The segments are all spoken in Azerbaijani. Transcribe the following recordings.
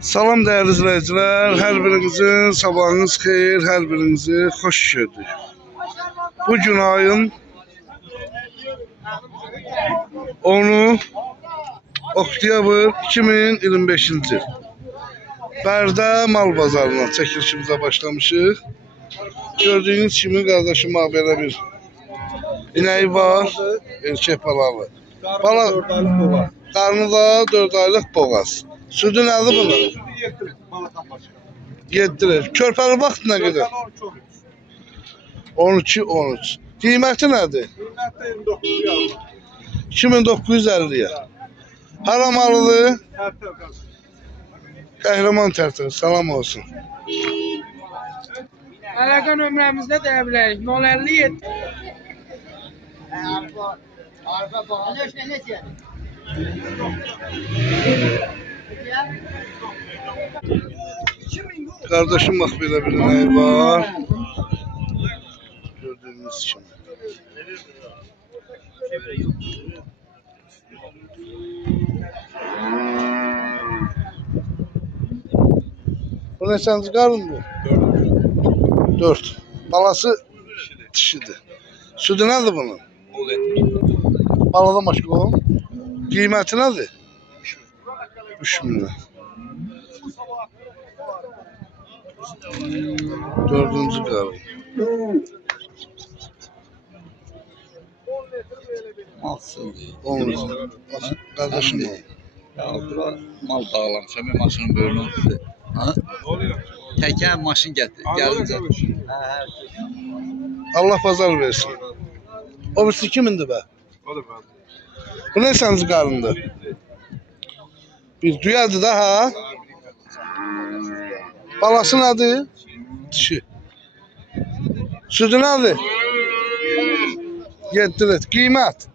Salam değerli izleyiciler, her birinizin sabahınız xeyir, her birinizi hoş gördük. Bugün ayın 10'u oktyabr 2025. Bərdə mal bazarına çəkilişimizə başlamışıq. Gördüğünüz kimi kardeşim belə bir ineği var, erkek balalı. Karnı da 4 aylık boğaz. Sütü nədir bunun? 7 Körpəli vaxt nə qədər? 12-13. Qiyməti nədir? 2950'ye. Hara malıdır? Qəhrəman Tərtər. Salam olsun. Əlaqə nömrəmizdə deyə bilərik. 057 Kardeşim bak belə bir ineği var. Gördüğünüz kimi. Bu neçənci qarın bu? 4. Balası dişidir. Sütü nədir bunun? Balada başqa o. Qiyməti nədir? 3000 lira. 4-cü qarın. Kardeşim o. Ya bura mal bağlamışam, ben maşının böyrünü oldu. Ha? Təkən maşın gəlincə. Allah pazar versin. O birisi kimindir be? Bu ne səncə qarındır? Bir düyadır da ha? Balası nədir? Dişi. Sütü nədir? 7 lit. Qiymət?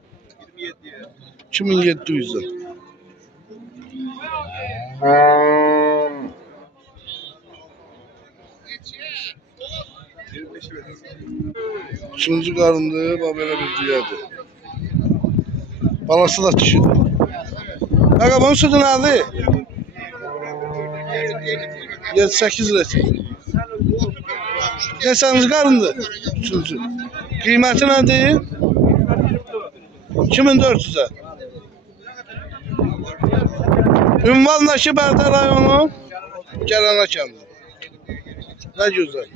2700'den. Üçüncü karındır, bak böyle bir düyadır. Balası da dişidir. Bak bunun sütü nədir? 7-8 litre. Neçənci qarındır? Üçüncü. Qiyməti nədir? 2400'e. Ünvandaşı Bərdə rayonu Gələnə kəndi. Ne güzel.